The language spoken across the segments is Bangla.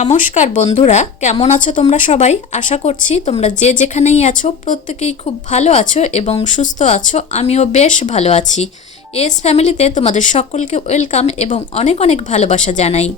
নমস্কার বন্ধুরা, কেমন আছো তোমরা সবাই? আশা করছি তোমরা যে যেখানেই আছো প্রত্যেকেই খুব ভালো আছো এবং সুস্থ আছো, আমিও বেশ ভালো আছি। এস ফ্যামিলিতে তোমাদের সকলকে ওয়েলকাম এবং অনেক অনেক ভালোবাসা জানাই।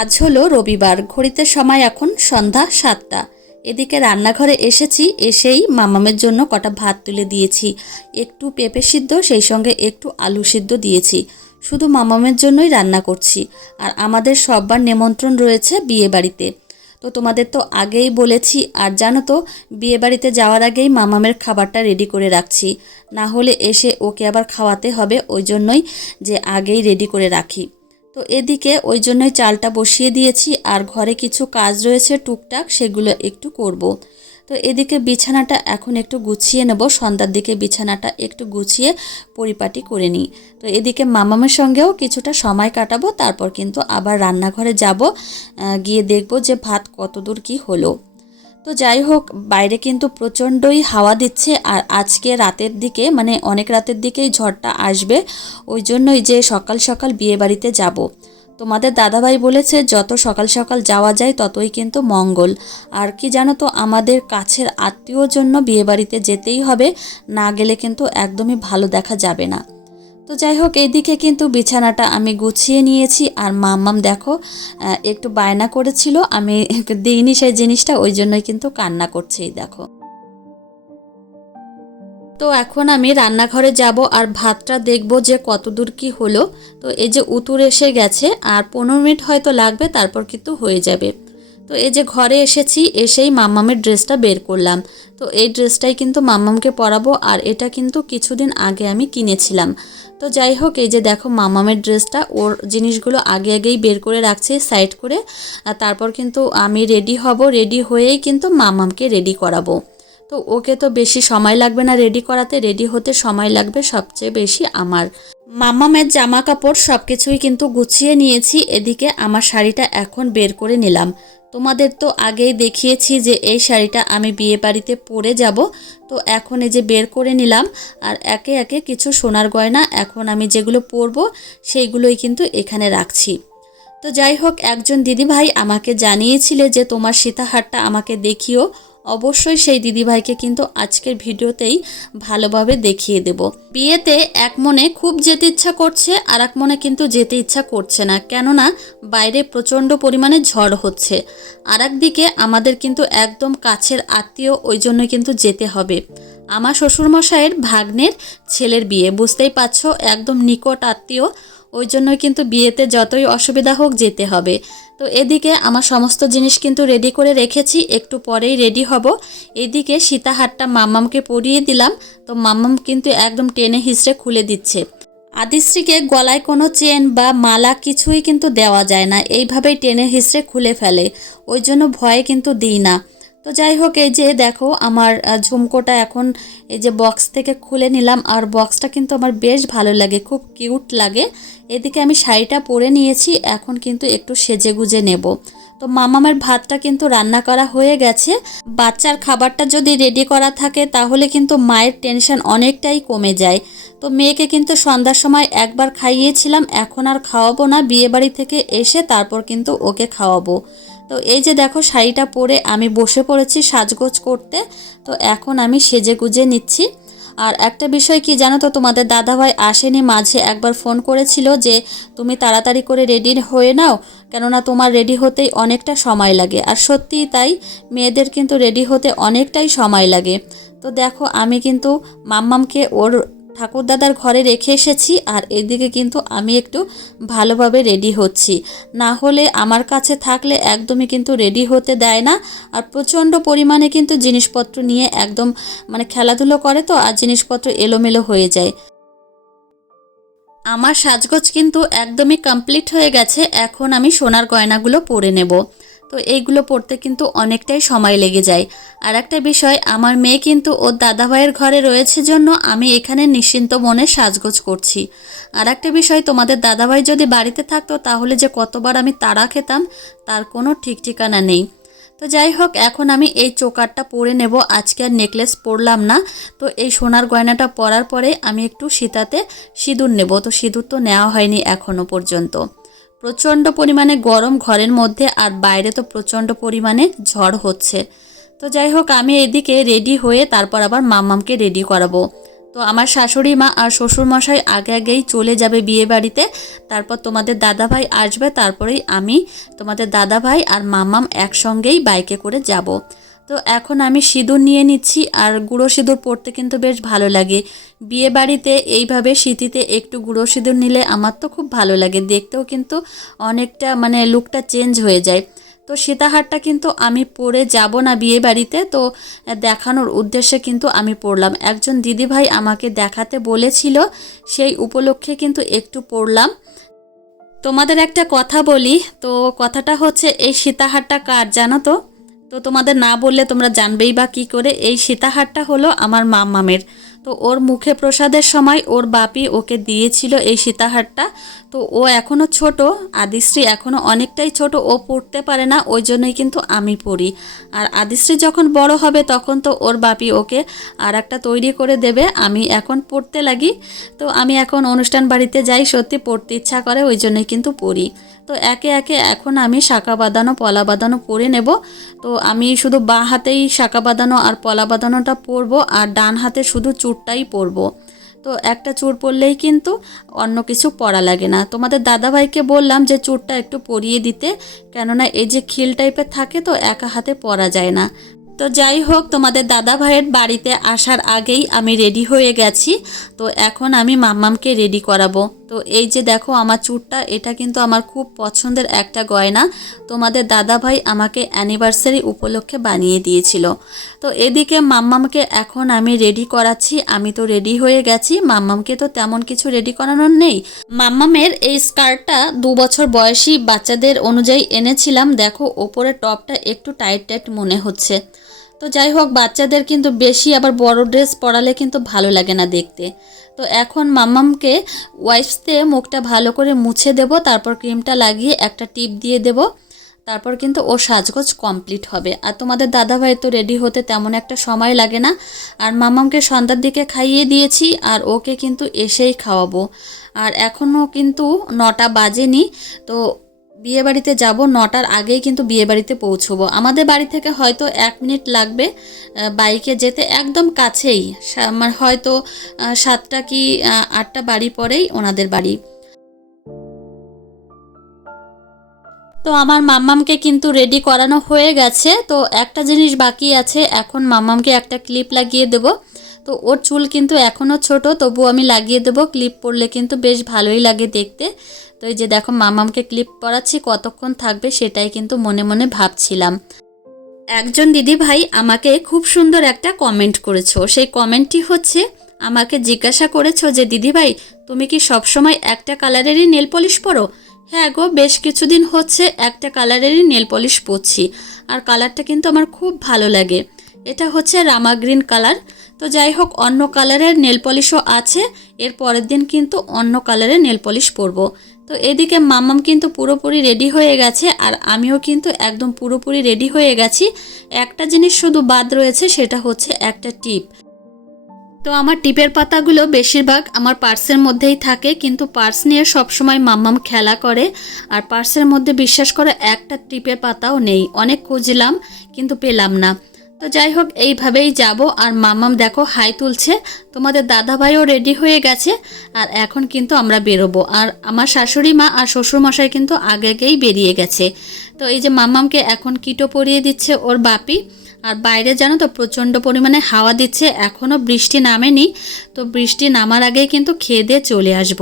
আজ হলো রবিবার, ঘড়িতে সময় এখন সন্ধ্যা সাতটা। এদিকে রান্নাঘরে এসেছি, এসেই মামামের জন্য কটা ভাত তুলে দিয়েছি। একটু পেঁপে সিদ্ধ, সেই সঙ্গে একটু আলু সিদ্ধ দিয়েছি। শুধু মামামের জন্যই রান্না করছি, আর আমাদের সববার নিমন্ত্রণ রয়েছে বিয়ে বাড়িতে তো তোমাদের তো আগেই বলেছি, আর জানো তো বিয়ে বাড়িতে যাওয়ার আগেই মামামের খাবারটা রেডি করে রাখছি। না হলে এসে ওকে আবার খাওয়াতে হবে, ওই জন্যই যে আগেই রেডি করে রাখি। তো এদিকে ওই জন্যই চালটা বসিয়ে দিয়েছি, আর ঘরে কিছু কাজ রয়েছে টুকটাক, সেগুলো একটু করব। তো এদিকে বিছানাটা এখন একটু গুছিয়ে নেব, সন্ধ্যার দিকে বিছানাটা একটু গুছিয়ে পরিপাটি করে নিই। তো এদিকে মামামের সঙ্গেও কিছুটা সময় কাটাবো, তারপর কিন্তু আবার রান্নাঘরে যাব গিয়ে দেখব যে ভাত কতদূর কি হলো। তো যাই হোক, বাইরে কিন্তু প্রচণ্ডই হাওয়া দিচ্ছে, আর আজকে রাতের দিকে মানে অনেক রাতের দিকেই ঝড়টা আসবে, ওই জন্যই যে সকাল সকাল বিয়ে বাড়িতে যাব। তোমাদের দাদাভাই বলেছে, যত সকাল সকাল যাওয়া যায় ততই কিন্তু মঙ্গল। আর কি জানো তো আমাদের কাছের আত্মীয় জন্য বিয়েবাড়িতে যেতেই হবে, না গেলে কিন্তু একদমই ভালো দেখা যাবে না। তো যাই হোক, এইদিকে কিন্তু বিছানাটা আমি গুছিয়ে নিয়েছি। আর মাম্মাম দেখো একটু বায়না করেছিল, আমি দিইনি সেই জিনিসটা, ওই জন্যই কিন্তু কান্না করছে এই দেখো। তো এখন আমি রান্নাঘরে যাব আর ভাতটা দেখব যে কতদূর কি হলো। তো এই যে উতুর এসে গেছে আর পনেরো মিনিট হয়তো লাগবে, তারপর কিন্তু হয়ে যাবে। তো এই যে ঘরে এসেছি, এসেই মাম্মামের ড্রেসটা বের করলাম। তো এই ড্রেসটাই কিন্তু মাম্মামকে পরাবো আর এটা কিন্তু কিছুদিন আগে আমি কিনেছিলাম। তো যাই হোক, এই যে দেখো মামামের ড্রেসটা, ওর জিনিসগুলো আগে আগেই বের করে রাখছে সাইড করে। আর তারপর কিন্তু আমি রেডি হব, রেডি হয়েই কিন্তু মামামকে রেডি করাবো। তো ওকে তো বেশি সময় লাগবে না রেডি করাতে, রেডি হতে সময় লাগবে সবচেয়ে বেশি আমার। মামামের জামা কাপড় সব কিছুই কিন্তু গুছিয়ে নিয়েছি, এদিকে আমার শাড়িটা এখন বের করে নিলাম। তোমাদের তো আগেই দেখিয়েছি যে এই শাড়িটা আমি বিয়ে বাড়িতে পরে যাব, তো এখন এই যে বের করে নিলাম, আর একে একে কিছু সোনার গয়না এখন আমি যেগুলো পরবো সেইগুলোই কিন্তু এখানে রাখছি। তো যাই হোক, একজন দিদিভাই আমাকে জানিয়েছিলে যে তোমার সীতাহারটা আমাকে দেখিও অবশ্যই সেই দিদিভাইকে কিন্তু আজকের ভিডিওতেই ভালোভাবে দেখিয়ে দেব। বিয়েতে এক মনে খুব যেতে ইচ্ছা করছে, আর এক মনে কিন্তু যেতে ইচ্ছা করছে না। কেননা, বাইরে প্রচণ্ড পরিমাণে ঝড় হচ্ছে। আর একদিকে আমাদের কিন্তু একদম কাছের আত্মীয় ওই জন্য কিন্তু যেতে হবে। আমার শ্বশুরমশাইয়ের ভাগ্নের ছেলের বিয়ে, বুঝতেই পারছ? একদম নিকট আত্মীয়, ওই জন্যই কিন্তু বিয়েতে যতই অসুবিধা হোক যেতে হবে। তো এদিকে আমার সমস্ত জিনিস কিন্তু রেডি করে রেখেছি, একটু পরেই রেডি হব। এদিকে সীতাহারটা মাম্মামকে পরিয়ে দিলাম, তো মাম্মাম কিন্তু একদম টেনে হিসড়ে খুলে দিচ্ছে। আদিশ্রীকে গলায় কোনো চেন বা মালা কিছুই কিন্তু দেওয়া যায় না, এইভাবেই টেনে হিসড়ে খুলে ফেলে, ওই জন্য ভয়ে কিন্তু দিই না। তো যাই হোক, এই যে দেখো আমার ঝুমকোটা এখন এই যে বক্স থেকে খুলে নিলাম আর বক্সটা কিন্তু আমার বেশ ভালো লাগে, খুব কিউট লাগে। এদিকে আমি শাড়িটা পরে নিয়েছি, এখন কিন্তু একটু সেজে গুজে নেব। তো মামামের ভাতটা কিন্তু রান্না করা হয়ে গেছে। বাচ্চার খাবারটা যদি রেডি করা থাকে, তাহলে কিন্তু মায়ের টেনশন অনেকটাই কমে যায়। তো মেয়েকে কিন্তু সন্ধ্যার সময় একবার খাইয়েছিলাম, এখন আর খাওয়াবো না, বিয়েবাড়ি থেকে এসে তারপর কিন্তু ওকে খাওয়াবো। তো এই যে দেখো শাড়িটা পরে আমি বসে পড়েছি সাজগোজ করতে, তো এখন আমি সেজে গুজে নিচ্ছি। আর একটা বিষয় কি জানো তো, তোমাদের দাদাভাই আসেনি, মাঝে একবার ফোন করেছিল যে তুমি তাড়াতাড়ি করে রেডি হয়ে নাও, কেননা তোমার রেডি হতেই অনেকটা সময় লাগে। আর সত্যিই তাই, মেয়েদের কিন্তু রেডি হতে অনেকটাই সময় লাগে। তো দেখো আমি কিন্তু মাম্মামকে ওর ঠাকুরদাদার ঘরে রেখে এসেছি আর এদিকে কিন্তু আমি একটু ভালোভাবে রেডি হচ্ছি। না হলে আমার কাছে থাকলে একদমই কিন্তু রেডি হতে দেয় না। আর প্রচণ্ড পরিমাণে কিন্তু জিনিসপত্র নিয়ে একদম মানে খেলাধুলো করে তো আর জিনিসপত্র এলোমেলো হয়ে যায়। আমার সাজগোজ কিন্তু একদমই কমপ্লিট হয়ে গেছে। এখন আমি সোনার গয়নাগুলো পরে নেব। তো এইগুলো পড়তে কিন্তু অনেকটাই সময় লেগে যায়। আর একটা বিষয়, আমার মেয়ে কিন্তু ওর দাদাভাইয়ের ঘরে রয়েছে জন্য আমি এখানে নিশ্চিন্ত মনে সাজগোজ করছি। আর একটা বিষয়, তোমাদের দাদাভাই যদি বাড়িতে থাকতো তাহলে যে কতবার আমি তাড়া খেতাম, তার কোনো ঠিক ঠিকানা নেই। তো যাই হোক, এখন আমি এই চোকারটা পরে নেব, আজকে আর নেকলেস পরলাম না। তো এই সোনার গয়নাটা পরার পরে আমি একটু সীতাতে সিঁদুর নেব, তো সিঁদুর তো নেওয়া হয়নি এখনও পর্যন্ত। প্রচণ্ড পরিমাণে গরম ঘরের মধ্যে আর বাইরে তো প্রচণ্ড পরিমাণে ঝড় হচ্ছে। তো যাই হোক, আমি এদিকে রেডি হয়ে তারপর আবার মাম্মামকে রেডি করাবো। তো আমার শাশুড়ি মা আর শ্বশুরমশাই আগে আগেই চলে যাবে বিয়ে বাড়িতে। তারপর তোমাদের দাদাভাই আসবে, তারপরেই আমি তোমাদের দাদাভাই আর মাম্মাম একসঙ্গেই বাইকে করে যাব। তো এখন আমি সিঁদুর নিয়ে নিচ্ছি আর গুঁড়ো সিঁদুর পরতে কিন্তু বেশ ভালো লাগে। বিয়ে বাড়িতে এইভাবে শীতিতে একটু গুঁড়ো সিঁদুর নিলে আমার তো খুব ভালো লাগে। দেখতেও কিন্তু অনেকটা মানে লুকটা চেঞ্জ হয়ে যায়। তো সীতাহারটা কিন্তু আমি পরে যাব না বিয়ে বাড়িতে। তো দেখানোর উদ্দেশ্যে কিন্তু আমি পড়লাম। একজন দিদিভাই আমাকে দেখাতে বলেছিল, সেই উপলক্ষে কিন্তু একটু পড়লাম। তোমাদের একটা কথা বলি। তো কথাটা হচ্ছে, এই সীতাহারটা কার জানো তো? তো তোমাদের না বললে তোমরা জানবেই বা কি করে। এই সীতাহারটা হলো আমার মামামের তো ওর মুখে প্রসাদের সময় ওর বাপি ওকে দিয়েছিল এই সীতাহারটা। তো ও এখনও ছোট, আদিশ্রী এখনও অনেকটাই ছোট, ও পড়তে পারে না, ওই জন্যই কিন্তু আমি পড়ি। আর আদিশ্রী যখন বড় হবে তখন তো ওর বাপি ওকে আর একটা তৈরি করে দেবে, আমি এখন পড়তে লাগি। তো আমি এখন অনুষ্ঠান বাড়িতে যাই, সত্যি পড়তে ইচ্ছা করে, ওই জন্যই কিন্তু পড়ি। তো একে একে এখন আমি শাঁকা বাঁধানো, পলা বাঁধানো পরে নেব। তো আমি শুধু বাঁ হাতেই শাঁকা বাঁধানো আর পলা বাঁধানোটা পরবো আর ডান হাতে শুধু চুরটাই পরবো। তো একটা চুর পরলেই কিন্তু অন্য কিছু পরা লাগে না। তোমাদের দাদাভাইকে বললাম যে চুরটা একটু পরিয়ে দিতে, কেননা এই যে খিল টাইপের থাকে তো একা হাতে পরা যায় না। তো যাই হোক, তোমাদের দাদা ভাইয়ের বাড়িতে আসার আগেই আমি রেডি হয়ে গেছি। তো এখন আমি মাম্মামকে রেডি করাবো। তো এই যে দেখো আমার চুরটা, এটা কিন্তু আমার খুব পছন্দের একটা গয়না। তোমাদের দাদা ভাই আমাকে অ্যানিভার্সারি উপলক্ষে বানিয়ে দিয়েছিল। তো এদিকে মাম্মামকে এখন আমি রেডি করাচ্ছি, আমি তো রেডি হয়ে গেছি, মাম্মামকে তো তেমন কিছু রেডি করানোর নেই। মাম্মামের এই স্কার্টটা দু বছর বয়সী বাচ্চাদের অনুযায়ী এনেছিলাম, দেখো ওপরে টপটা একটু টাইট টাইট মনে হচ্ছে। তো যাই হোক, বাচ্চাদের কিন্তু বেশি, আবার বড় ড্রেস পরালে কিন্তু ভালো লাগে না দেখতে। তো এখন মামামকে ওয়াইপস দিয়ে মুখটা ভালো করে মুছে দেব, তারপর ক্রিমটা লাগিয়ে একটা টিপ দিয়ে দেব। তারপর কিন্তু ও সাজগোজ কমপ্লিট হবে। আর তোমাদের দাদাভাই তো রেডি হতে তেমন একটা সময় লাগে না। আর মামামকে সন্ধ্যার দিকে খাইয়ে দিয়েছি, আর ওকে কিন্তু এসেই খাওয়াবো। আর এখনও কিন্তু নটা বাজেনি, তো বিয়ে বাড়িতে যাব, নটার আগেই কিন্তু বিয়ে বাড়িতে পৌঁছবো। আমাদের বাড়ি থেকে হয়তো এক মিনিট লাগবে বাইকে যেতে একদম কাছেই। মানে হয়তো সাতটা কি আটটা বাড়ি পরেই ওনাদের বাড়ি। তো আমার মাম্মামকে কিন্তু রেডি করানো হয়ে গেছে। তো একটা জিনিস বাকি আছে, এখন মাম্মামকে একটা ক্লিপ লাগিয়ে দেব। তো ওর চুল কিন্তু এখনও ছোট তবু আমি লাগিয়ে দেবো। ক্লিপ পরলে কিন্তু বেশ ভালোই লাগে দেখতে। তো এই যে দেখো, মামামকে ক্লিপ পরাচ্ছি কতক্ষণ থাকবে সেটাই কিন্তু মনে মনে ভাবছিলাম। একজন দিদি ভাই আমাকে খুব সুন্দর একটা কমেন্ট করেছ। সেই কমেন্টটি হচ্ছে, আমাকে জিজ্ঞাসা করেছ যে, দিদি ভাই, তুমি কি সবসময় একটা কালারেরই নেল পলিশ পরো? হ্যাঁ গো, বেশ কিছুদিন হচ্ছে একটা কালারেরই নেল পলিশ পরছি, আর কালারটা কিন্তু আমার খুব ভালো লাগে। এটা হচ্ছে রামা গ্রিন কালার তো যাই হোক, অন্য কালারের নেল পলিশও আছে, এর পরের দিন কিন্তু অন্য কালারের নেল পলিশ পরবো। তো এদিকে মাম্মাম কিন্তু পুরোপুরি রেডি হয়ে গেছে আর আমিও কিন্তু একদম পুরোপুরি রেডি হয়ে গেছি। একটা জিনিস শুধু বাদ রয়েছে, সেটা হচ্ছে একটা টিপ। তো আমার টিপের পাতাগুলো বেশিরভাগ আমার পার্সের মধ্যেই থাকে, কিন্তু পার্স নিয়ে সবসময় মাম্মাম খেলা করে আর পার্সের মধ্যে বিশ্বাস করে একটা টিপের পাতাও নেই। অনেক খুঁজলাম, কিন্তু পেলাম না। তো যাই হোক এইভাবেই যাব। আর মামাম দেখো, হাই তুলছে। তোমাদের দাদাভাইও রেডি হয়ে গেছে। আর এখন কিন্তু আমরা বেরোবো। আর আমার শাশুড়ি মা আর শ্বশুরমশাই কিন্তু আগে আগেই বেরিয়ে গেছে। তো এই যে মামামকে এখন কিটো পরিয়ে দিচ্ছে ওর বাপি। আর বাইরে জানো তো প্রচণ্ড পরিমাণে হাওয়া দিচ্ছে এখনও বৃষ্টি নামেনি, তো বৃষ্টি নামার আগেই কিন্তু খেয়ে চলে আসব।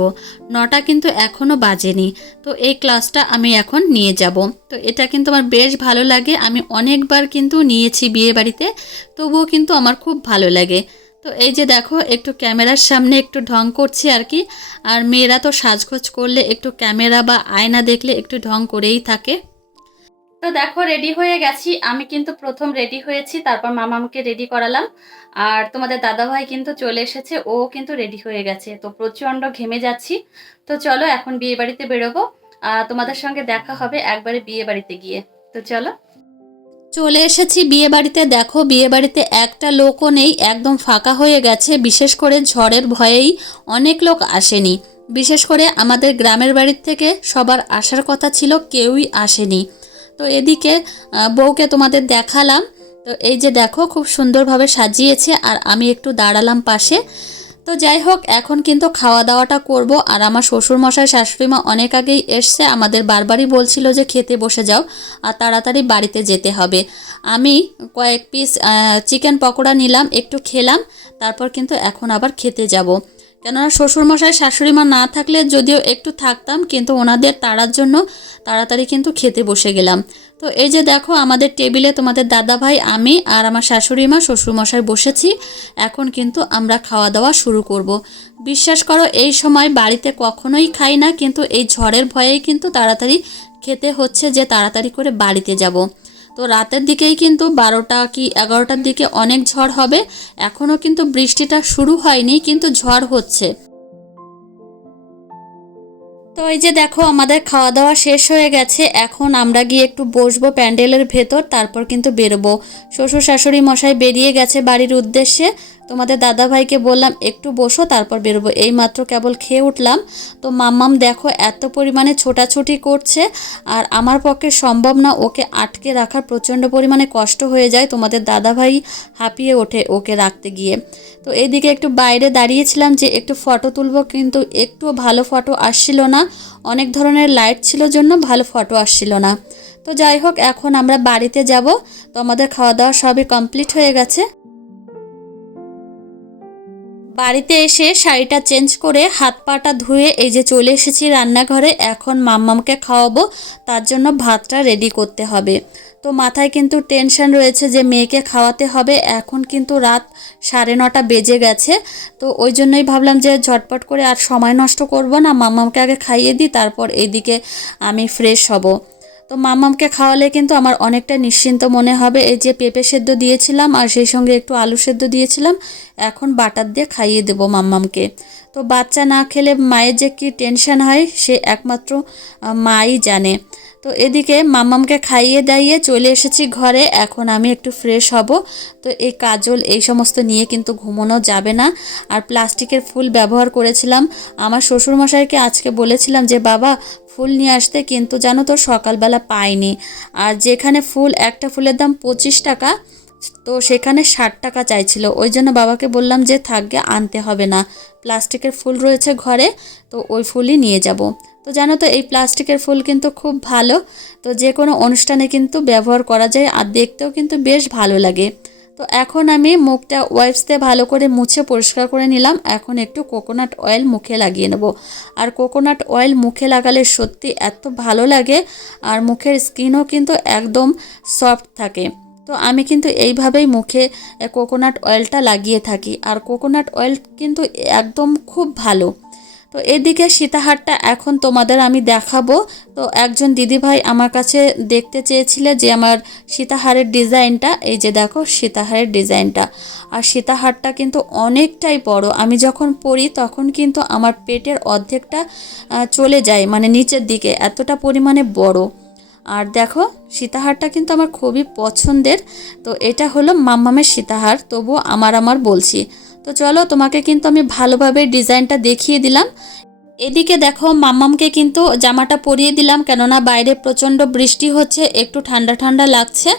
নটা কিন্তু এখনও বাজেনি, তো এই ক্লাসটা আমি এখন নিয়ে যাব। তো এটা কিন্তু আমার বেশ ভালো লাগে, আমি অনেকবার কিন্তু নিয়েছি বিয়ে বাড়িতে, তবুও কিন্তু আমার খুব ভালো লাগে। তো এই যে দেখো, একটু ক্যামেরার সামনে একটু ঢং করছি আর কি, আর মেয়েরা তো সাজগোজ করলে একটু ক্যামেরা বা আয়না দেখলে একটু ঢং করেই থাকে। তো দেখো রেডি হয়ে গেছি। আমি কিন্তু প্রথম রেডি হয়েছি, তারপর মামা আমাকে রেডি করালাম। আর তোমাদের দাদাভাই কিন্তু চলে এসেছে, ও কিন্তু রেডি হয়ে গেছে। তো প্রচণ্ড ঘেমে যাচ্ছি। তো চলো, এখন বিয়ে বাড়িতে বেরোবো। তোমাদের সঙ্গে দেখা হবে একবারে বিয়ে বাড়িতে গিয়ে। তো চলো। চলে এসেছি বিয়ে বাড়িতে। দেখো, বিয়ে বাড়িতে একটা লোকও নেই, একদম ফাঁকা হয়ে গেছে। বিশেষ করে ঝড়ের ভয়েই অনেক লোক আসেনি। বিশেষ করে আমাদের গ্রামের বাড়ির থেকে সবার আসার কথা ছিল, কেউই আসেনি। তো এদিকে বউকে তোমাদের দেখালাম। তো এই যে দেখো, খুব সুন্দরভাবে সাজিয়েছে আর আমি একটু দাঁড়ালাম পাশে। তো যাই হোক, এখন কিন্তু খাওয়া দাওয়াটা করব আর আমার শ্বশুর মশাই শাশুড়ি মা অনেক আগেই এসছে। আমাদের বারবারই বলছিল যে খেতে বসে যাও আর তাড়াতাড়ি বাড়িতে যেতে হবে। আমি কয়েক পিস চিকেন পকোড়া নিলাম, একটু খেলাম, তারপর কিন্তু এখন আবার খেতে যাব। কেননা শ্বশুরমশাই শাশুড়ি মা না থাকলে যদিও একটু থাকতাম, কিন্তু ওনাদের তাড়ার জন্য তাড়াতাড়ি কিন্তু খেতে বসে গেলাম তো এই যে দেখো, আমাদের টেবিলে তোমাদের দাদা ভাই আমি আর আমার শাশুড়ি মা শ্বশুরমশাই বসেছি এখন কিন্তু আমরা খাওয়া দাওয়া শুরু করব। বিশ্বাস করো, এই সময় বাড়িতে কখনোই খাই না, কিন্তু এই ঝড়ের ভয়েই কিন্তু তাড়াতাড়ি খেতে হচ্ছে যে তাড়াতাড়ি করে বাড়িতে যাব। তো রাতের দিকেই কিন্তু বারোটা কি এগারোটার দিকে অনেক ঝড় হবে। এখনও কিন্তু বৃষ্টিটা শুরু হয়নি, কিন্তু ঝড় হচ্ছে। তো এই যে দেখো, আমাদের খাওয়া দাওয়া শেষ হয়ে গেছে। এখন আমরা গিয়ে একটু বসবো প্যান্ডেলের ভেতর, তারপর কিন্তু বেরোবো। শ্বশুর শাশুড়ি মশাই বেরিয়ে গেছে বাড়ির উদ্দেশ্যে। তোমাদের দাদা ভাইকে বললাম, একটু বসো, তারপর বেরোবো। এই মাত্র কেবল খেয়ে উঠলাম। তো মাম্মাম, দেখো, এত পরিমাণে ছোটাছুটি করছে, আর আমার পক্ষে সম্ভব না ওকে আটকে রাখার। প্রচণ্ড পরিমাণে কষ্ট হয়ে যায় তোমাদের দাদা ভাই হাঁপিয়ে ওঠে ওকে রাখতে গিয়ে। তো এইদিকে একটু বাইরে দাঁড়িয়েছিলাম যে একটু ফটো তুলবো, কিন্তু একটু ভালো ফটো আসছিল না। অনেক ধরনের লাইট ছিল জন্য ভালো ফটো আসছিল না। তো যাই হোক, এখন আমরা বাড়িতে যাব। তো আমাদের খাওয়া দাওয়া সবই কমপ্লিট হয়ে গেছে। বাড়িতে এসে শাড়িটা চেঞ্জ করে হাত পাটা ধুয়ে এই যে চলে এসেছি রান্নাঘরে, এখন মাম্মামকে খাওয়াবো, তার জন্য ভাতটা রেডি করতে হবে। তো মাথায় কিন্তু টেনশন রয়েছে যে মেয়েকে খাওয়াতে হবে, এখন কিন্তু রাত সাড়ে নটা বেজে গেছে। তো ওই জন্যই ভাবলাম যে ঝটপট করে আর সময় নষ্ট করব না, মাম্মামকে আগে খাইয়ে দিই, তারপর এইদিকে আমি ফ্রেশ হব। তো মাম্মামকে খাওয়ালে কিন্তু আমার অনেকটা নিশ্চিন্ত মনে হবে। এই যে পেঁপে সেদ্ধ দিয়েছিলাম আর সেই সঙ্গে একটু আলু সেদ্ধ দিয়েছিলাম, এখন বাটার দিয়ে খাইয়ে দেবো মাম্মামকে তো বাচ্চা না খেলে মায়ের যে কী টেনশন হয়, সে একমাত্র মাই জানে। তো এদিকে মাম্মামকে খাইয়ে দাইয়ে চলে এসেছি ঘরে, এখন আমি একটু ফ্রেশ হব। তো এই কাজল এই সমস্ত নিয়ে কিন্তু ঘুমানো যাবে না। আর প্লাস্টিকের ফুল ব্যবহার করেছিলাম। আমার শ্বশুরমশাইকে আজকে বলেছিলাম যে, বাবা ফুল নিয়ে আসতে, কিন্তু জানো তো সকালবেলা পাইনি। আর যেখানে ফুল, একটা ফুলের দাম পঁচিশ টাকা, তো সেখানে ষাট টাকা চাইছিল। ওই জন্য বাবাকে বললাম যে, থাকবে, আনতে হবে না। প্লাস্টিকের ফুল রয়েছে ঘরে, তো ওই ফুলই নিয়ে যাব। তো জানো তো, এই প্লাস্টিকের ফুল কিন্তু খুব ভালো। তো যে কোনো অনুষ্ঠানে কিন্তু ব্যবহার করা যায়, আর দেখতেও কিন্তু বেশ ভালো লাগে। তো এখন আমি মুখটা ওয়াইপস দিয়ে ভালো করে মুছে পরিষ্কার করে নিলাম। এখন একটু কোকোনাট অয়েল মুখে লাগিয়ে নেব। আর কোকোনাট অয়েল মুখে লাগালে সত্যি এত ভালো লাগে আর মুখের স্কিনও কিন্তু একদম সফট থাকে। তো আমি কিন্তু এইভাবেই মুখে কোকোনাট অয়েলটা লাগিয়ে থাকি। আর কোকোনাট অয়েল কিন্তু একদম খুব ভালো। তো এদিকে সীতাহারটা এখন তোমাদের আমি দেখাবো। তো একজন দিদিভাই আমার কাছে দেখতে চেয়েছিলে যে আমার সীতাহারের ডিজাইনটা, এই যে দেখো সীতাহারের ডিজাইনটা। আর সীতাহারটা কিন্তু অনেকটাই বড়। আমি যখন পরি তখন কিন্তু আমার পেটের অর্ধেকটা চলে যায় মানে নিচের দিকে, এতটা পরিমাণে বড়। আর দেখো সীতাহারটা কিন্তু আমার খুবই পছন্দের। তো এটা হলো মাম্মামের সীতাহার, তবুও আমার আমার বলছি। তো চলো, তোমাকে কিন্তু আমি ভালোভাবে ডিজাইনটা দেখিয়ে দিলাম। এদিকে দেখো, মাম্মামকে কিন্তু জামাটা পরিয়ে দিলাম, কেননা বাইরে প্রচণ্ড বৃষ্টি হচ্ছে, একটু ঠান্ডা ঠান্ডা লাগছে।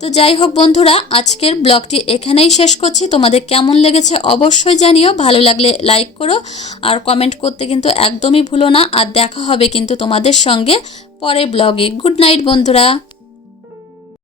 তো যাই হোক বন্ধুরা, আজকের ব্লগটি এখানেই শেষ করছি। তোমাদের কেমন লেগেছে অবশ্যই জানিও, ভালো লাগলে লাইক করো, আর কমেন্ট করতে কিন্তু একদমই ভুলো না, আর দেখা হবে কিন্তু তোমাদের সঙ্গে পরের ব্লগে। গুড নাইট বন্ধুরা।